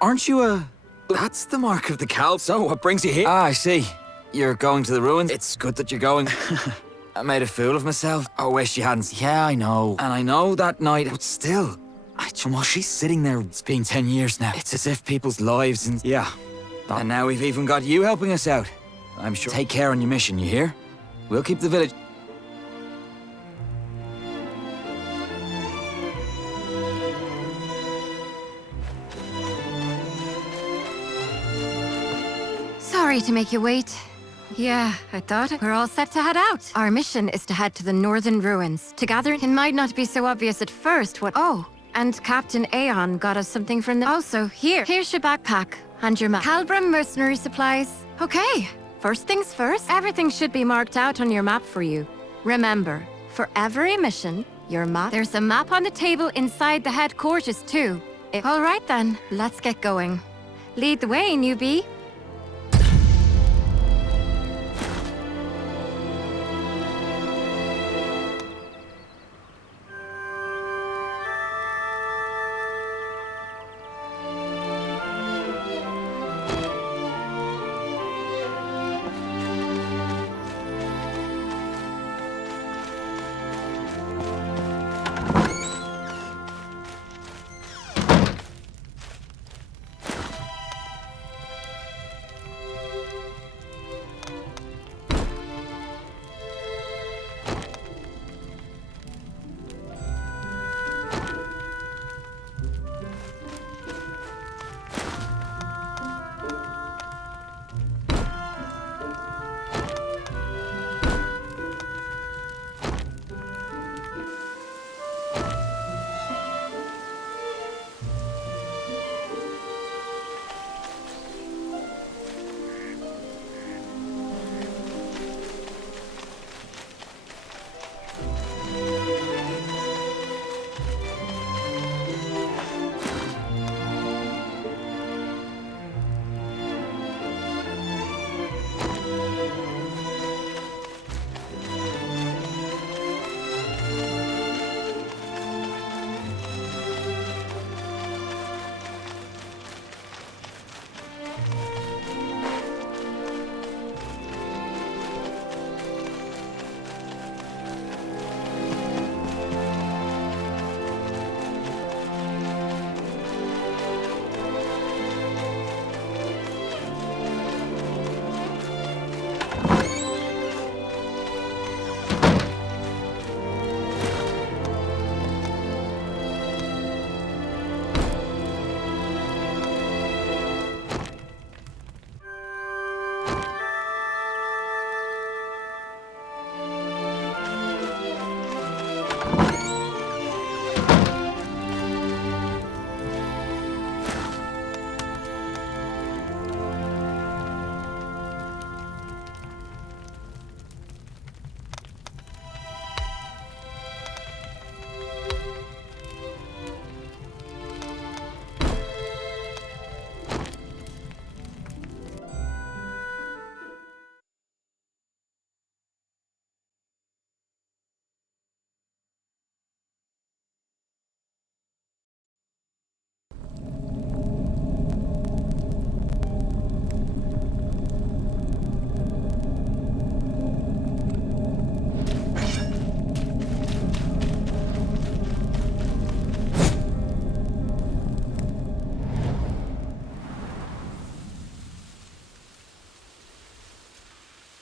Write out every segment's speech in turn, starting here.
Aren't you a... That's the mark of the cow. So, what brings you here? Ah, I see. You're going to the ruins? It's good that you're going. I made a fool of myself. I wish you hadn't. Yeah, I know. And I know that night, but still. While she's sitting there, it's been 10 years now. It's as if people's lives and... Yeah. And now we've even got you helping us out. I'm sure... Take care on your mission, you hear? We'll keep the village... Sorry to make you wait. Yeah, I thought we're all set to head out. Our mission is to head to the northern ruins. To gather, it might not be so obvious at first what... Oh, and Captain Aeon got us something from the... Also, here's your backpack and your map. Calbram mercenary supplies. Okay, first things first, everything should be marked out on your map for you. Remember, for every mission, your map... There's a map on the table inside the headquarters too. All right then, let's get going. Lead the way, newbie.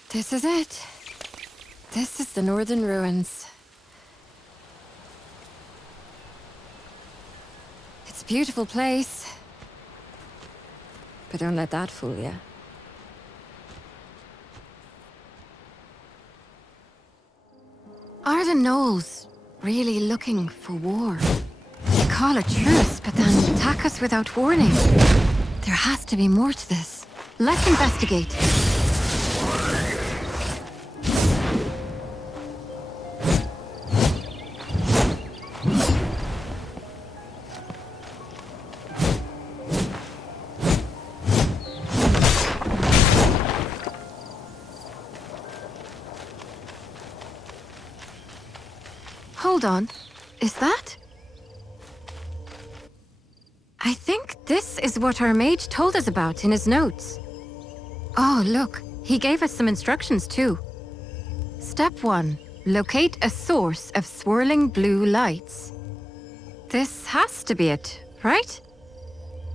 This is it. This is the northern ruins. It's a beautiful place. But don't let that fool you. Are the gnolls really looking for war? They call a truce, but then attack us without warning. There has to be more to this. Let's investigate. Hold on. Is that? I think this is what our mage told us about in his notes. Oh, look, he gave us some instructions too. Step 1. Locate a source of swirling blue lights. This has to be it, right?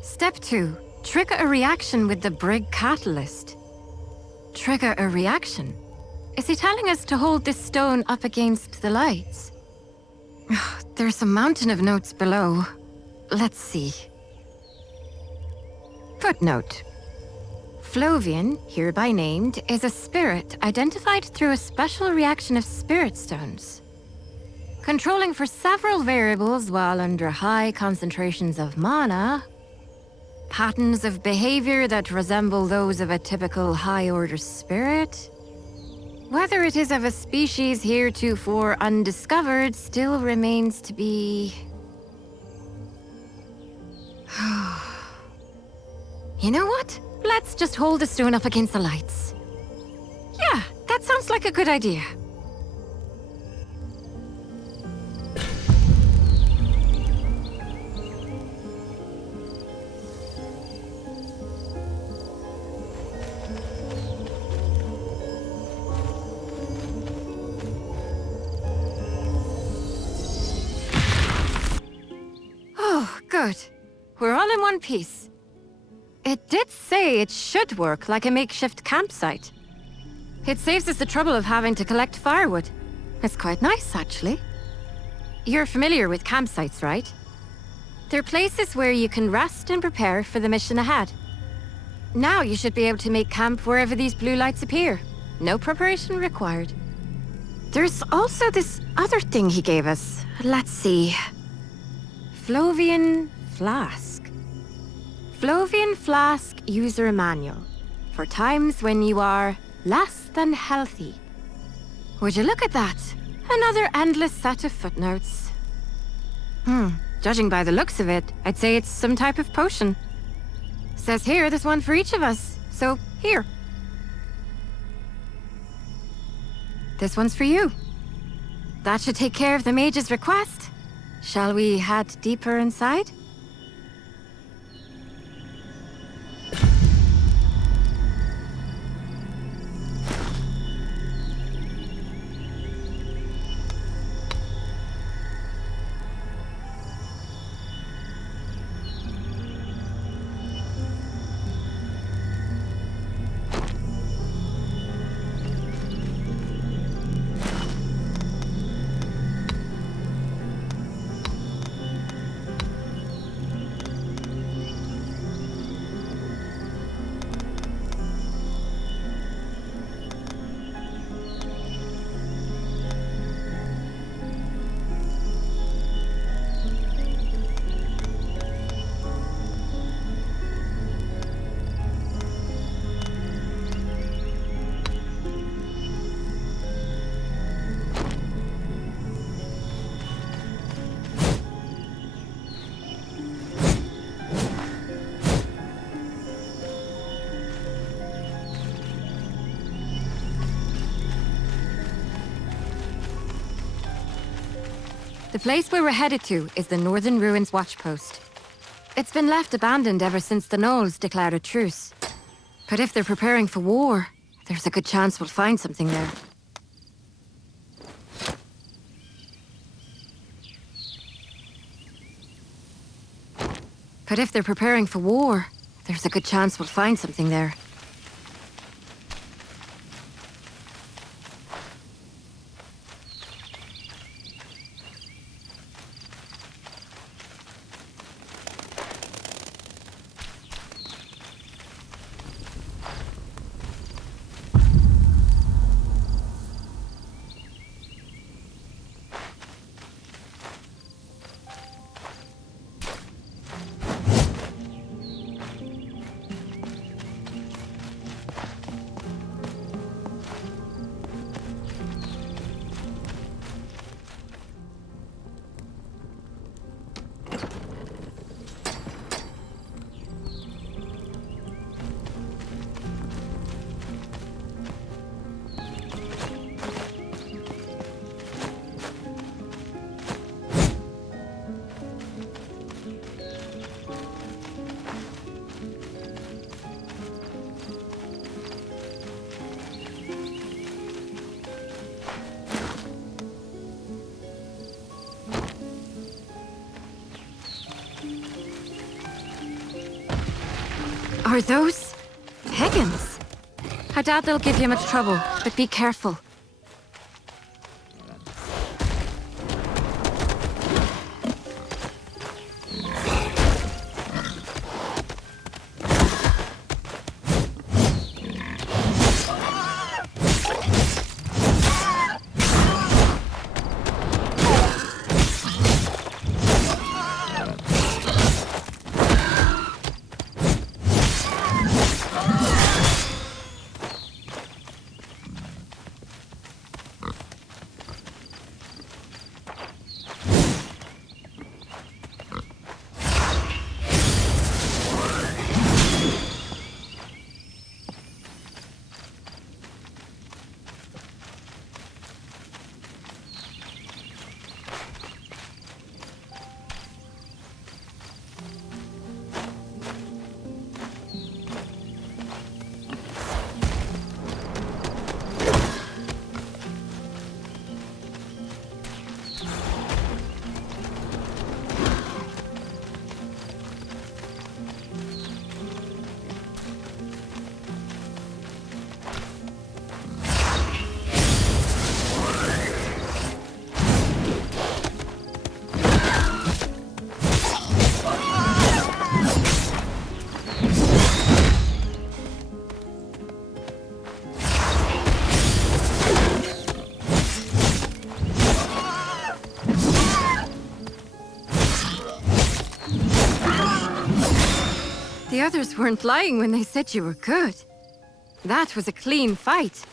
Step 2. Trigger a reaction with the brig catalyst. Trigger a reaction? Is he telling us to hold this stone up against the lights? There's a mountain of notes below. Let's see. Footnote. Flovian, hereby named, is a spirit identified through a special reaction of spirit stones. Controlling for several variables while under high concentrations of mana, patterns of behavior that resemble those of a typical high-order spirit. Whether it is of a species heretofore undiscovered still remains to be... You know what? Let's just hold the stone up against the lights. Yeah, that sounds like a good idea. Oh, good. We're all in one piece. It did say it should work like a makeshift campsite. It saves us the trouble of having to collect firewood. It's quite nice, actually. You're familiar with campsites, right? They're places where you can rest and prepare for the mission ahead. Now you should be able to make camp wherever these blue lights appear. No preparation required. There's also this other thing he gave us. Let's see. Flovian Flask. Flovian Flask User Manual. For times when you are less than healthy. Would you look at that? Another endless set of footnotes. Judging by the looks of it, I'd say it's some type of potion. Says here there's one for each of us, so here. This one's for you. That should take care of the mage's request. Shall we head deeper inside? The place where we're headed to is the Northern Ruins Watchpost. It's been left abandoned ever since the Gnolls declared a truce. But if they're preparing for war, there's a good chance we'll find something there. But if they're preparing for war, there's a good chance we'll find something there. Are those Higgins? I doubt they'll give you much trouble, but be careful. The others weren't lying when they said you were good. That was a clean fight.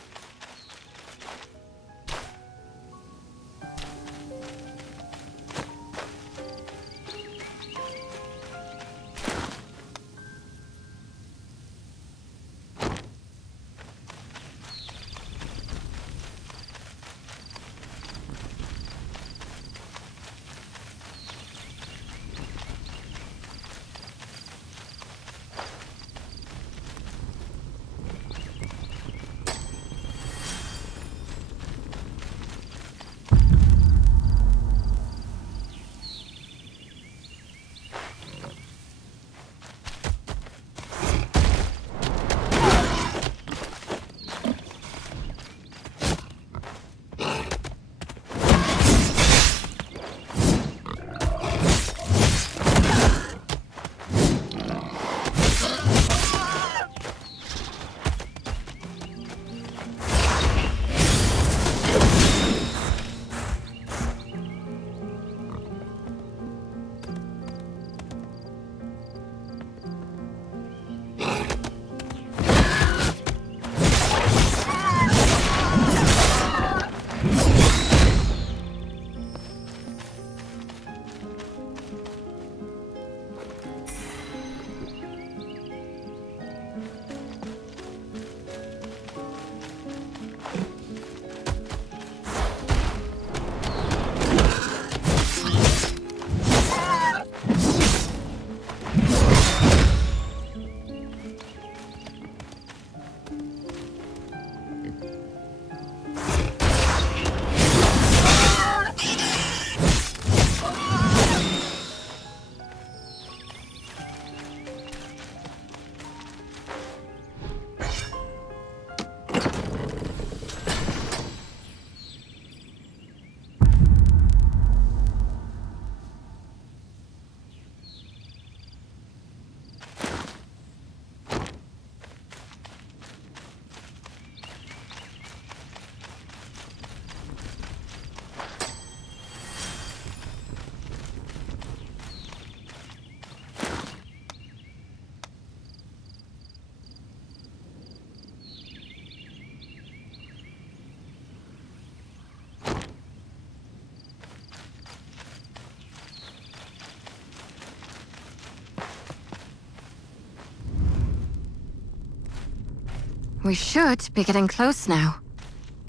We should be getting close now.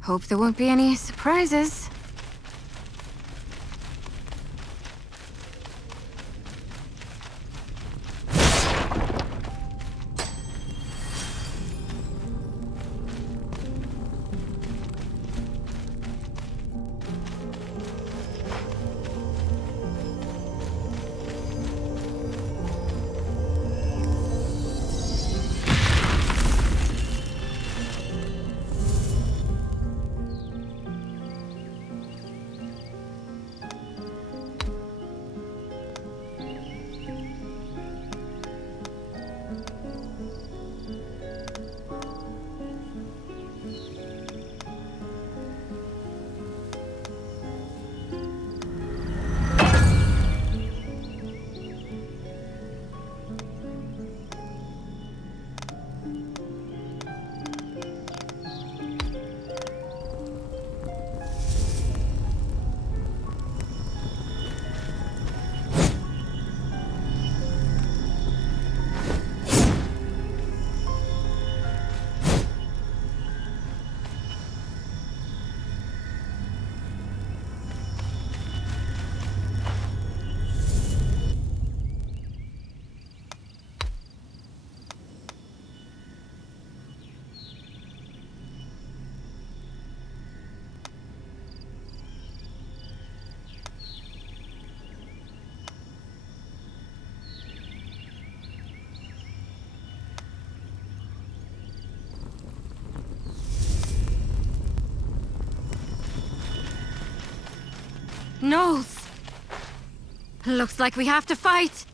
Hope there won't be any surprises. Knowles! Looks like we have to fight!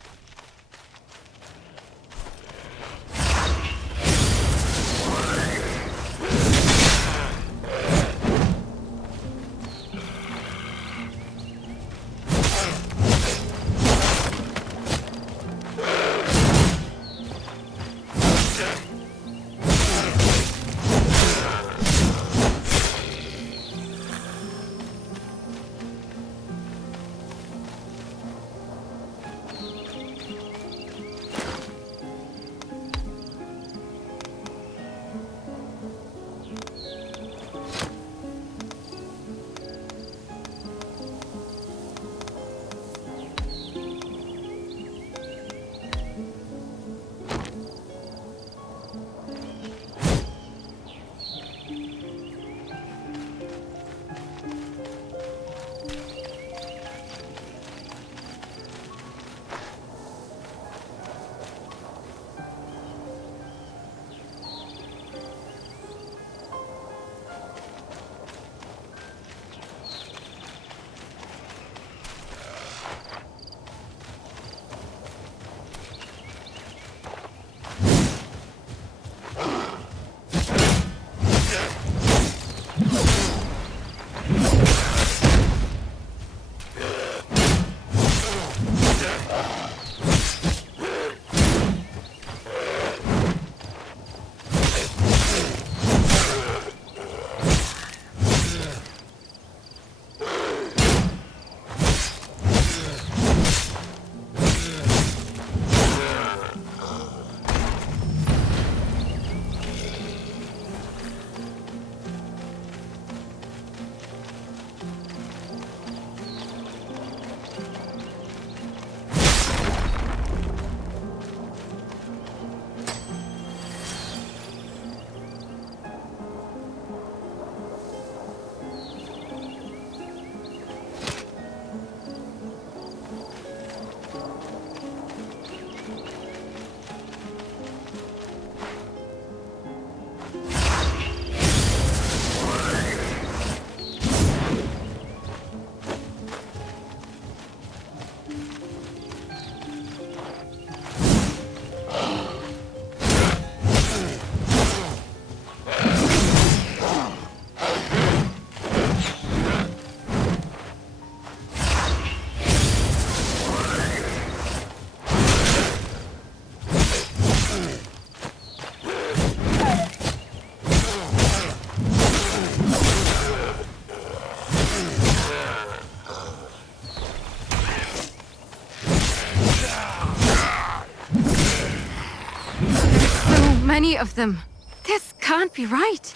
Many of them. This can't be right.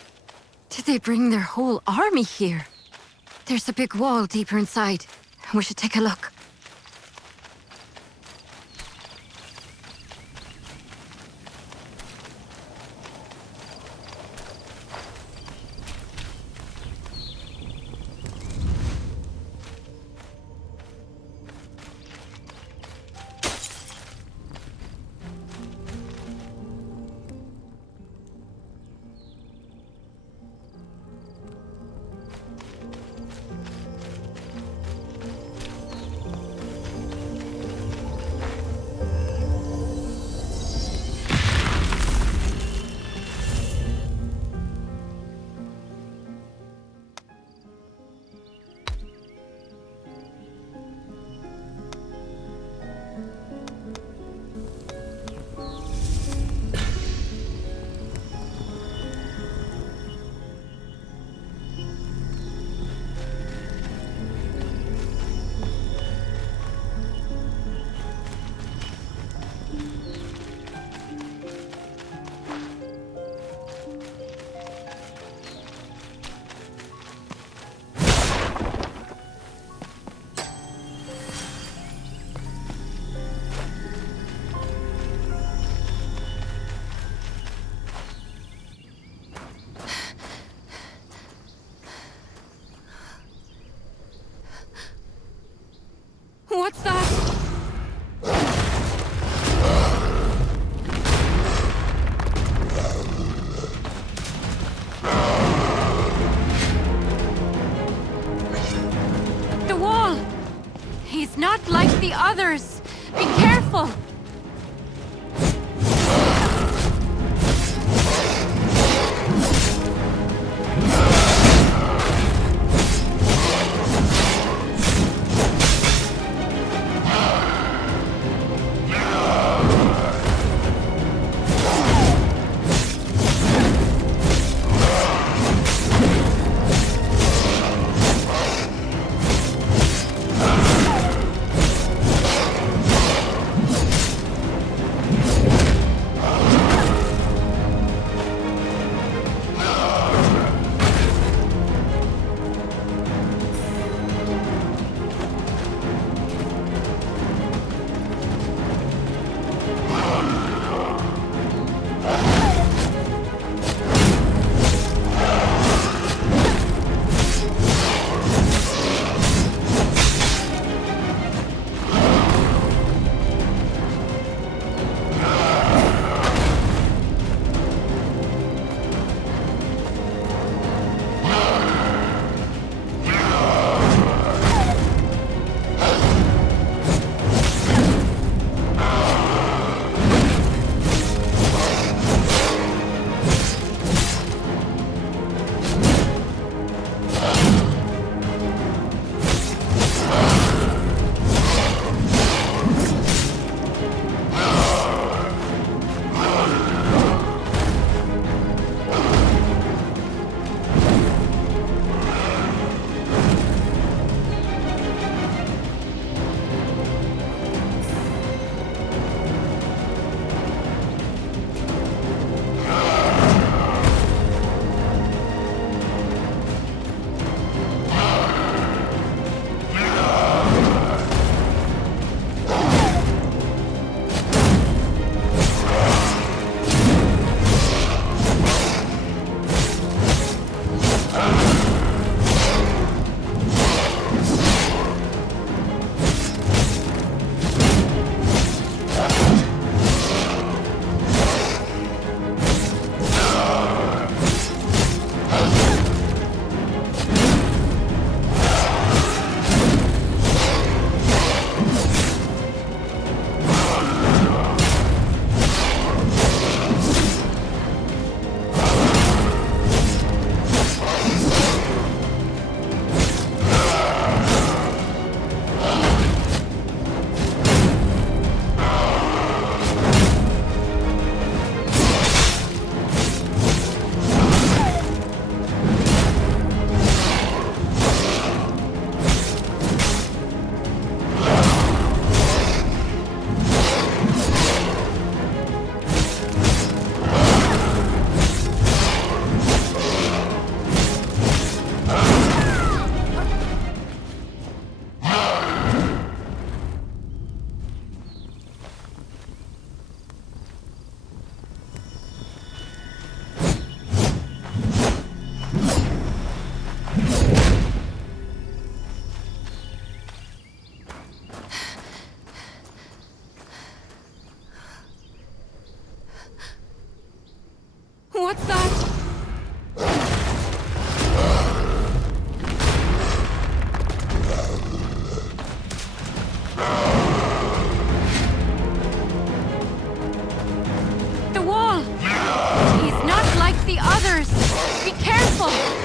Did they bring their whole army here? There's a big wall deeper inside. We should take a look. What's that? The wall! He's not like the others. Be careful! What's that? The wall! He's not like the others! Be careful!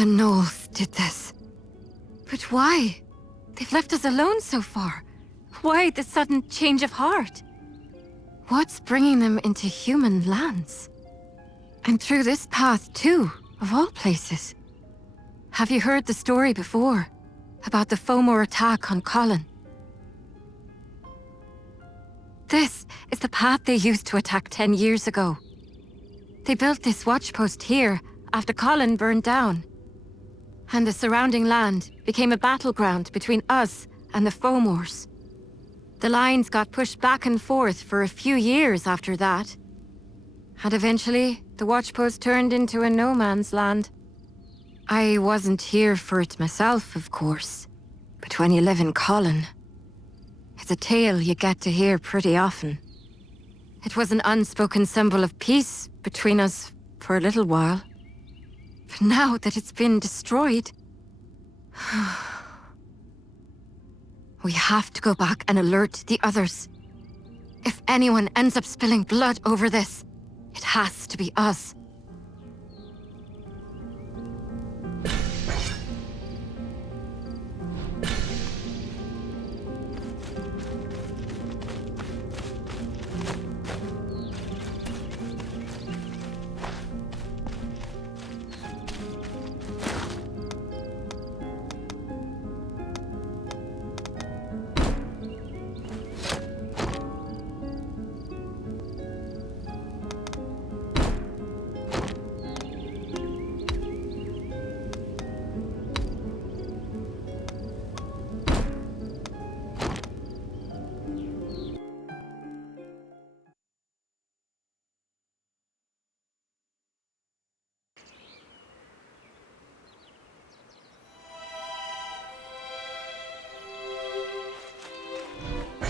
The Knolls did this. But why? They've left us alone so far. Why the sudden change of heart? What's bringing them into human lands? And through this path too, of all places. Have you heard the story before? About the Fomor attack on Colin? This is the path they used to attack 10 years ago. They built this watchpost here after Colin burned down. And the surrounding land became a battleground between us and the Fomors. The lines got pushed back and forth for a few years after that. And eventually, the watchpost turned into a no-man's land. I wasn't here for it myself, of course. But when you live in Colin, it's a tale you get to hear pretty often. It was an unspoken symbol of peace between us for a little while. But now that it's been destroyed... we have to go back and alert the others. If anyone ends up spilling blood over this, it has to be us.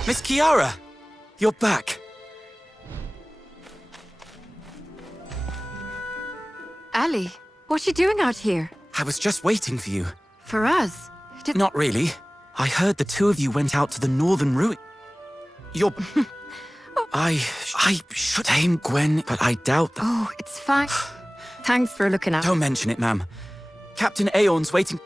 Miss Kiara! You're back! Ali, what you doing out here? I was just waiting for you. For us? Not really. I heard the two of you went out to the northern ruin. You're... I should aim Gwen, but I doubt that... Oh, it's fine. Thanks for looking out. Don't mention it, ma'am. Captain Aeon's waiting...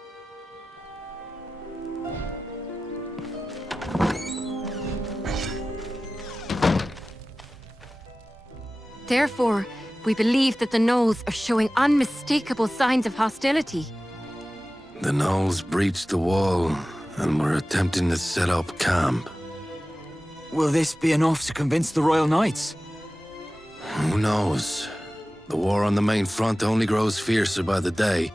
Therefore, we believe that the Knolls are showing unmistakable signs of hostility. The Knolls breached the wall and were attempting to set up camp. Will this be enough to convince the Royal Knights? Who knows? The war on the main front only grows fiercer by the day.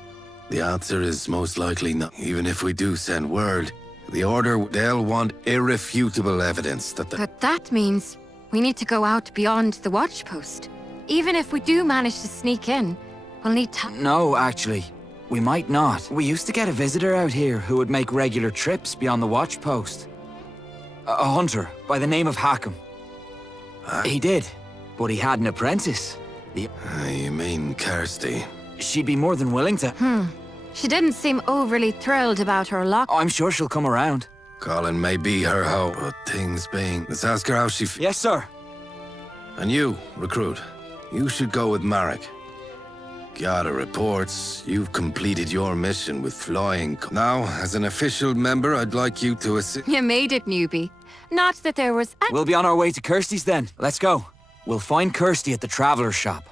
The answer is most likely no. Even if we do send word, the Order, they'll want irrefutable evidence that the... But that means we need to go out beyond the watchpost. Even if we do manage to sneak in, we'll need time. No, actually. We might not. We used to get a visitor out here who would make regular trips beyond the watchpost. A hunter by the name of Hackham. He did, but he had an apprentice. You mean Kirsty? She'd be more than willing to... She didn't seem overly thrilled about her lock. I'm sure she'll come around. Colin may be her hope, but things being... Let's ask her how she feels. Yes, sir. And you, recruit, you should go with Marek. Giada reports you've completed your mission with flying. Now, as an official member, I'd like you to assist... You made it, newbie. Not that there was... We'll be on our way to Kirsty's then. Let's go. We'll find Kirsty at the Traveler's shop.